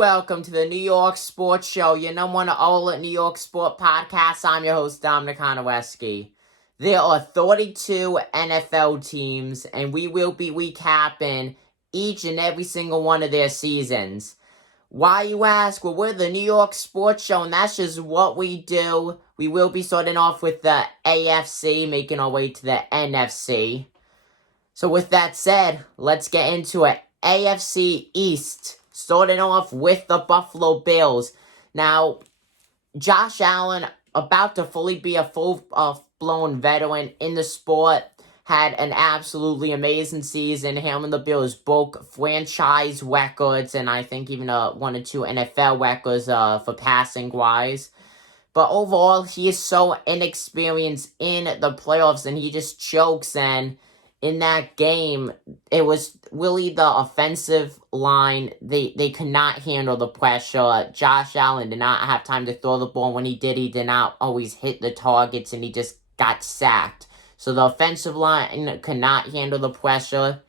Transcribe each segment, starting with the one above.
Welcome to the New York Sports Show, your number one all New York sport podcast. I'm your host, Dominic Konoweski. There are 32 NFL teams, and we will be recapping each and every single one of their seasons. Why, you ask? Well, we're the New York Sports Show, and that's just what we do. We will be starting off with the AFC, making our way to the NFC. So with that said, let's get into it. AFC East. Starting off with the Buffalo Bills. Now, Josh Allen, about to fully be a full-blown veteran in the sport, had an absolutely amazing season. Him and the Bills broke franchise records, and I think even one or two NFL records for passing-wise. But overall, he is so inexperienced in the playoffs, and he just chokes, and in that game, it was really the offensive line. They could not handle the pressure. Josh Allen did not have time to throw the ball. When he did not always hit the targets, and he just got sacked. So the offensive line could not handle the pressure.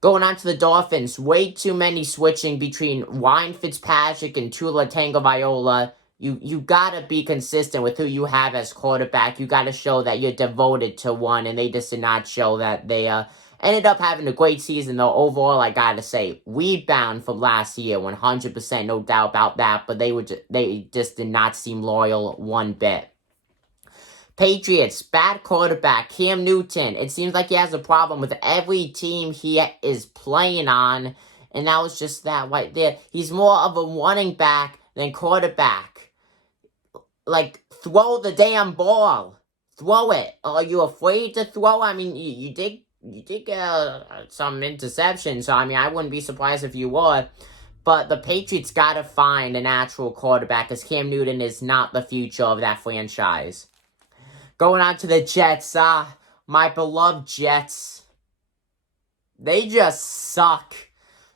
Going on to the Dolphins, way too many switching between Ryan Fitzpatrick and Tua Tagovailoa. You gotta be consistent with who you have as quarterback. You gotta show that you're devoted to one, and they just did not show that. They ended up having a great season, though. Overall, I gotta say, rebound from last year, 100%, no doubt about that. But they just did not seem loyal one bit. Patriots, bad quarterback, Cam Newton. It seems like he has a problem with every team he is playing on, and that was just that right there. He's more of a running back than quarterback. Like, throw the damn ball. Throw it. Are you afraid to throw? I mean, you did get some interceptions, so I mean, I wouldn't be surprised if you were. But the Patriots gotta find a natural quarterback, because Cam Newton is not the future of that franchise. Going on to the Jets, my beloved Jets. They just suck.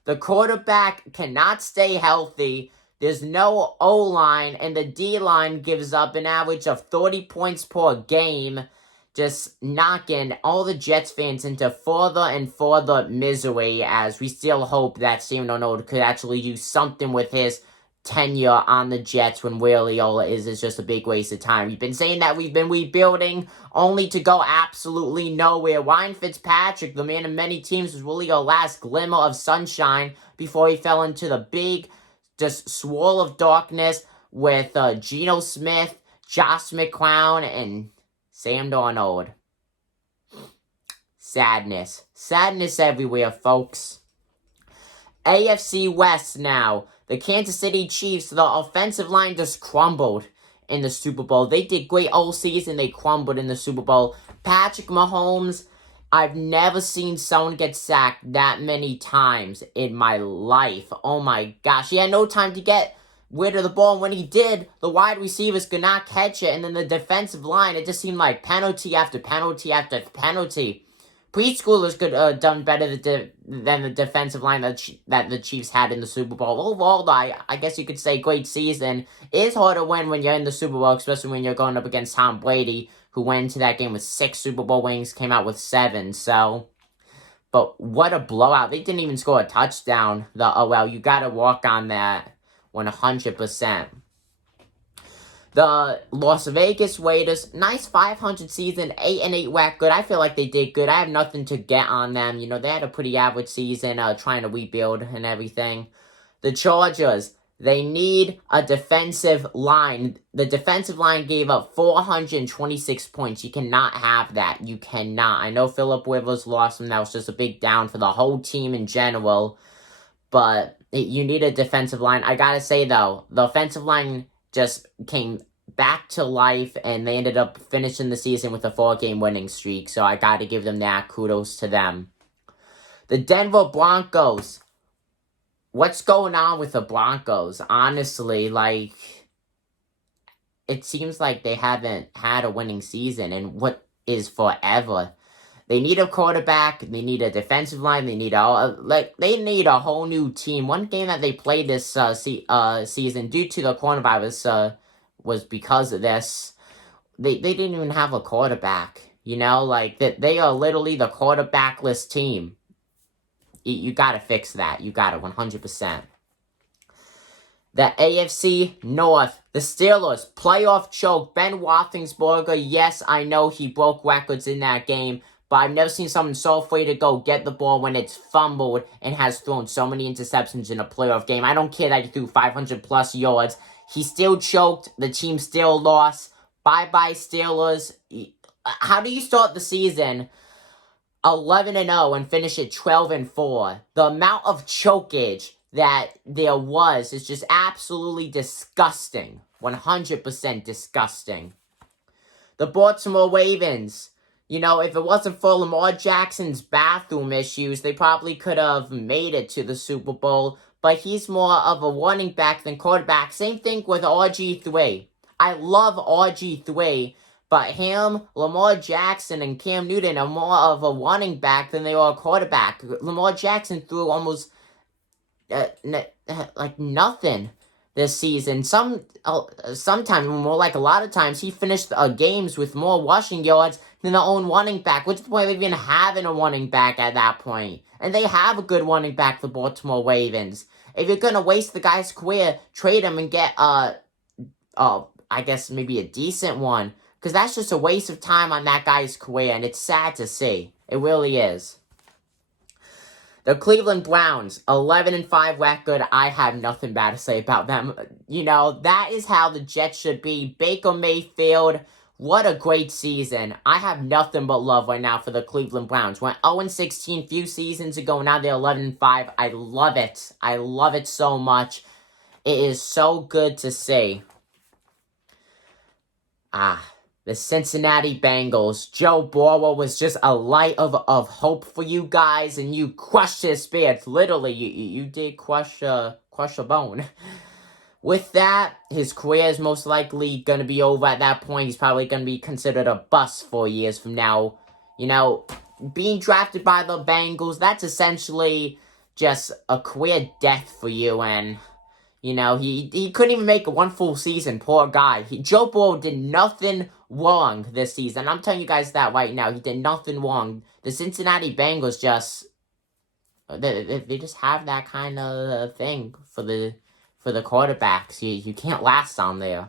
The quarterback cannot stay healthy. There's no O-line, and the D-line gives up an average of 30 points per game, just knocking all the Jets fans into further and further misery, as we still hope that Sam Darnold could actually do something with his tenure on the Jets, when really all it is just a big waste of time. We've been saying that we've been rebuilding, only to go absolutely nowhere. Ryan Fitzpatrick, the man of many teams, was really our last glimmer of sunshine before he fell into the big just swirl of darkness with Geno Smith, Josh McCown, and Sam Darnold. Sadness. Sadness everywhere, folks. AFC West now. The Kansas City Chiefs, the offensive line just crumbled in the Super Bowl. They did great all season. They crumbled in the Super Bowl. Patrick Mahomes, I've never seen someone get sacked that many times in my life. Oh my gosh. He had no time to get rid of the ball. And when he did, the wide receivers could not catch it. And then the defensive line, it just seemed like penalty after penalty after penalty. Preschoolers could have done better than the defensive line that the Chiefs had in the Super Bowl. Overall, I guess you could say great season. It is hard to win when you're in the Super Bowl, especially when you're going up against Tom Brady, who went into that game with 6 Super Bowl rings, came out with 7. So, but what a blowout. They didn't even score a touchdown. You got to walk on that 100%. The Las Vegas Raiders, nice 500 season, 8-8 record. I feel like they did good. I have nothing to get on them. You know, they had a pretty average season, trying to rebuild and everything. The Chargers, they need a defensive line. The defensive line gave up 426 points. You cannot have that. You cannot. I know Philip Rivers lost him. That was just a big down for the whole team in general. But you need a defensive line. I gotta say, though, the offensive line just came back to life, and they ended up finishing the season with a 4-game winning streak. So I gotta give them that. Kudos to them. The Denver Broncos. What's going on with the Broncos? Honestly, it seems like they haven't had a winning season in what is forever. They need a quarterback. They need a defensive line. They need they need a whole new team. One game that they played this season, due to the coronavirus, was because of this. They didn't even have a quarterback. You know, they are literally the quarterbackless team. You gotta fix that. You gotta 100%. The AFC North, the Steelers, playoff choke. Ben Roethlisberger, yes, I know he broke records in that game, but I've never seen someone so afraid to go get the ball when it's fumbled and has thrown so many interceptions in a playoff game. I don't care that he threw 500 plus yards. He still choked. The team still lost. Bye-bye, Steelers. How do you start the season 11-0 and finish it 12-4? The amount of chokeage that there was is just absolutely disgusting. 100% disgusting. The Baltimore Ravens. If it wasn't for Lamar Jackson's bathroom issues, they probably could have made it to the Super Bowl. But he's more of a running back than quarterback. Same thing with RG3. I love RG3. But him, Lamar Jackson, and Cam Newton are more of a running back than they are a quarterback. Lamar Jackson threw almost nothing this season. Sometimes, more like a lot of times, he finished games with more rushing yards than their own running back. What's the point of even having a running back at that point? And they have a good running back, the Baltimore Ravens. If you're going to waste the guy's career, trade him and get, I guess maybe a decent one. Because that's just a waste of time on that guy's career, and it's sad to see. It really is. The Cleveland Browns, 11-5 record. I have nothing bad to say about them. That is how the Jets should be. Baker Mayfield, what a great season. I have nothing but love right now for the Cleveland Browns. Went 0-16 few seasons ago. Now they're 11-5. I love it. I love it so much. It is so good to see. The Cincinnati Bengals. Joe Burrow was just a light of hope for you guys, and you crushed his spirits. Literally, you did crush a bone. With that, his career is most likely going to be over at that point. He's probably going to be considered a bust 4 years from now. Being drafted by the Bengals, that's essentially just a career death for you, and he couldn't even make one full season. Poor guy. Joe Burrow did nothing wrong this season. I'm telling you guys that right now. He did nothing wrong. The Cincinnati Bengals they just have that kind of thing for the quarterbacks. You can't last on there.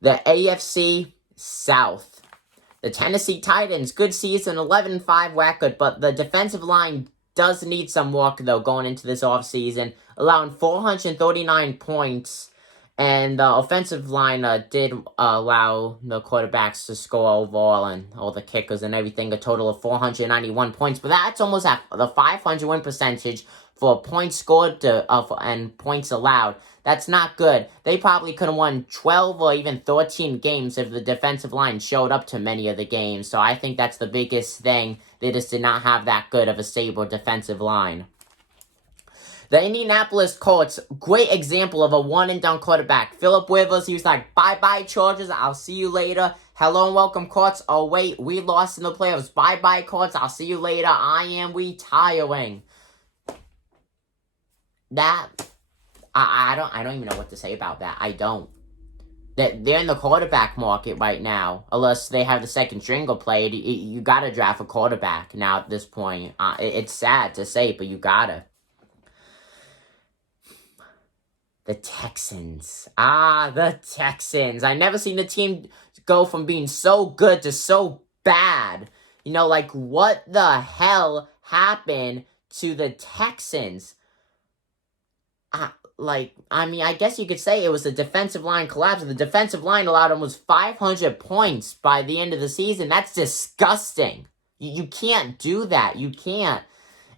The AFC South. The Tennessee Titans, good season, 11-5 record, but the defensive line does need some work, though, going into this offseason, allowing 439 points, and the offensive line did allow the quarterbacks to score overall, and all the kickers and everything, a total of 491 points, but that's almost at the 500 win percentage for points scored and points allowed. That's not good. They probably could have won 12 or even 13 games if the defensive line showed up to many of the games. So I think that's the biggest thing. They just did not have that good of a stable defensive line. The Indianapolis Colts, great example of a one-and-done quarterback. Philip Rivers, he was like, bye-bye, Chargers. I'll see you later. Hello and welcome, Colts. Oh, wait, we lost in the playoffs. Bye-bye, Colts. I'll see you later. I am retiring. I don't even know what to say about that. I don't. They're in the quarterback market right now. Unless they have the second stringer played, you gotta draft a quarterback now at this point. It's sad to say, but you gotta. The Texans. The Texans. I never seen the team go from being so good to so bad. What the hell happened to the Texans? I guess you could say it was a defensive line collapse. The defensive line allowed almost 500 points by the end of the season. That's disgusting. You can't do that. You can't.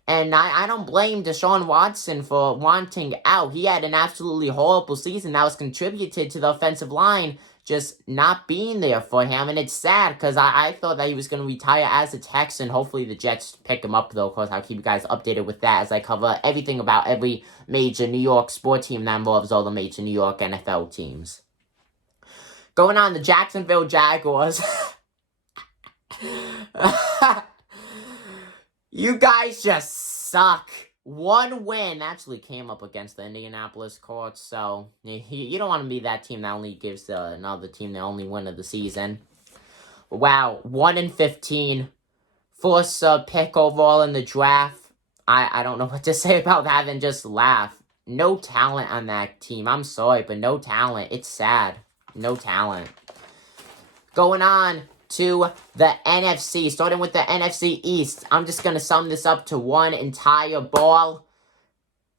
And I don't blame Deshaun Watson for wanting out. He had an absolutely horrible season that was contributed to the offensive line just not being there for him. And it's sad because I thought that he was going to retire as a Texan. Hopefully the Jets pick him up, though. Of course, I'll keep you guys updated with that as I cover everything about every major New York sport team that involves all the major New York NFL teams. Going on, the Jacksonville Jaguars. You guys just suck. One win actually came up against the Indianapolis Colts, so you don't want to be that team that only gives another team the only win of the season. Wow, 1-15, first pick overall in the draft. I don't know what to say about that than just laugh. no talent on that team. I'm sorry, but no talent. It's sad. No talent. Going on to the NFC, starting with the NFC East. I'm just going to sum this up to one entire ball.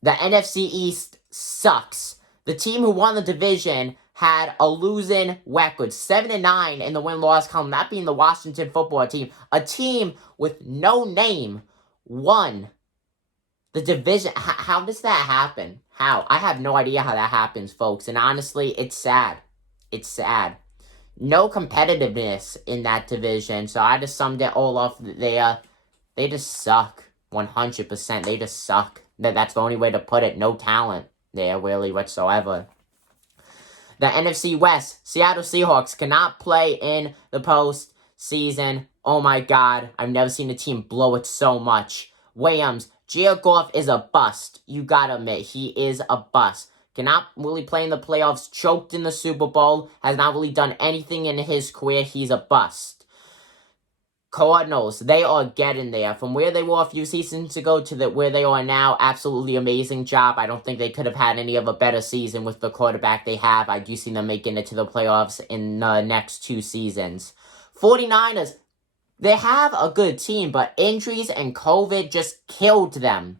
The NFC East sucks. The team who won the division had a losing record, 7-9 in the win-loss column, that being the Washington football team. A team with no name won the division. How does that happen? How? I have no idea how that happens, folks. And honestly, it's sad. It's sad. No competitiveness in that division. So I just summed it all up there. They just suck. 100%. They just suck. That's the only way to put it. No talent there, really, whatsoever. The NFC West. Seattle Seahawks cannot play in the postseason. Oh my God. I've never seen a team blow it so much. Rams. Jared Goff is a bust. You gotta admit, he is a bust. Cannot really play in the playoffs. Choked in the Super Bowl. Has not really done anything in his career. He's a bust. Cardinals, they are getting there. From where they were a few seasons ago to where they are now, absolutely amazing job. I don't think they could have had any of a better season with the quarterback they have. I do see them making it to the playoffs in the next 2 seasons. 49ers, they have a good team, but injuries and COVID just killed them.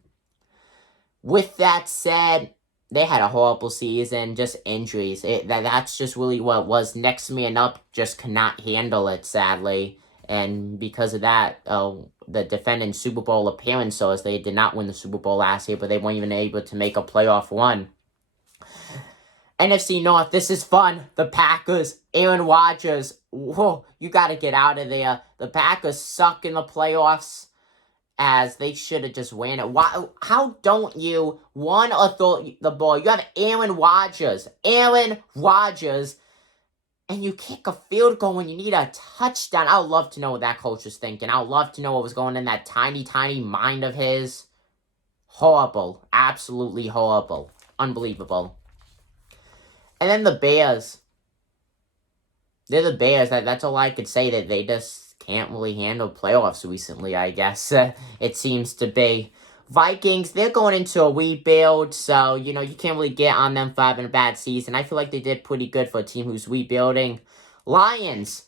With that said, they had a horrible season, just injuries. That's just really what it was. Next man up just cannot handle it, sadly. And because of that, the defending Super Bowl appearances, they did not win the Super Bowl last year, but they weren't even able to make a playoff run. NFC North, this is fun. The Packers, Aaron Rodgers, whoa, you got to get out of there. The Packers suck in the playoffs, as they should have just won it. How don't you run the ball? You have Aaron Rodgers, and you kick a field goal when you need a touchdown. I would love to know what that coach was thinking. I would love to know what was going in that tiny, tiny mind of his. Horrible. Absolutely horrible. Unbelievable. And then the Bears. They're the Bears. That's all I could say. That they just can't really handle playoffs recently, I guess. It seems to be. Vikings, they're going into a rebuild, so, you can't really get on them for having a bad season. I feel like they did pretty good for a team who's rebuilding. Lions,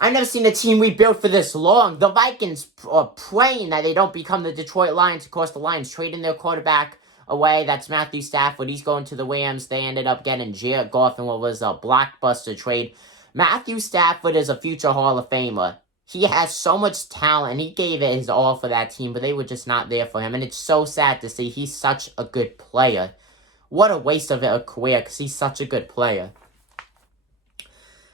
I've never seen a team rebuild for this long. The Vikings are praying that they don't become the Detroit Lions. Of course, the Lions trading their quarterback away. That's Matthew Stafford. He's going to the Rams. They ended up getting Jared Goff in what was a blockbuster trade. Matthew Stafford is a future Hall of Famer. He has so much talent. He gave it his all for that team, but they were just not there for him. And it's so sad to see. He's such a good player. What a waste of a career, because he's such a good player.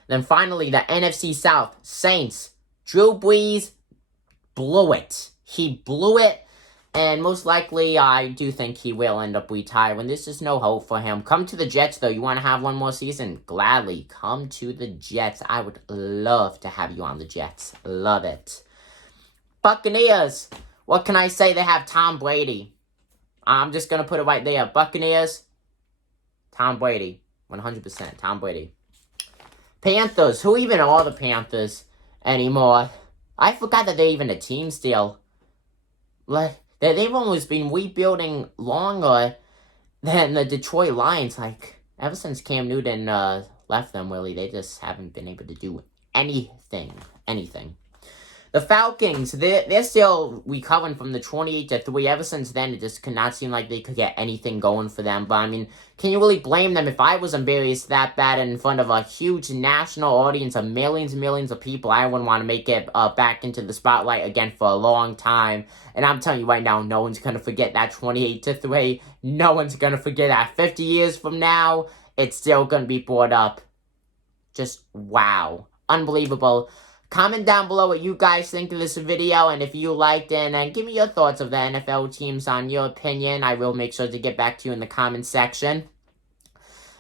Then finally, the NFC South. Saints. Drew Brees blew it. He blew it. And most likely, I do think he will end up retiring. There's just no hope for him. Come to the Jets, though. You want to have one more season? Gladly. Come to the Jets. I would love to have you on the Jets. Love it. Buccaneers. What can I say? They have Tom Brady. I'm just going to put it right there. Buccaneers. Tom Brady. 100%. Tom Brady. Panthers. Who even are the Panthers anymore? I forgot that they're even a team still. They've almost been rebuilding longer than the Detroit Lions. Ever since Cam Newton left them, really, they just haven't been able to do anything. The Falcons, they're still recovering from the 28-3. Ever since then, it just could not seem like they could get anything going for them. But, can you really blame them? If I was embarrassed that bad in front of a huge national audience of millions and millions of people, I wouldn't want to make it back into the spotlight again for a long time. And I'm telling you right now, no one's going to forget that 28-3. No one's going to forget that. 50 years from now, it's still going to be brought up. Just wow. Unbelievable. Comment down below what you guys think of this video, and if you liked it, and give me your thoughts of the NFL teams on your opinion. I will make sure to get back to you in the comment section.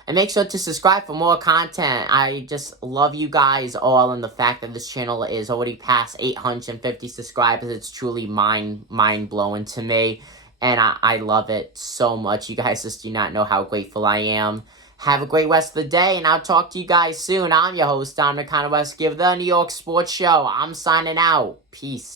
And make sure to subscribe for more content. I just love you guys all, and the fact that this channel is already past 850 subscribers, it's truly mind-blowing to me. And I love it so much. You guys just do not know how grateful I am. Have a great rest of the day, and I'll talk to you guys soon. I'm your host, Dominic Konowski of the New York Sports Show. I'm signing out. Peace.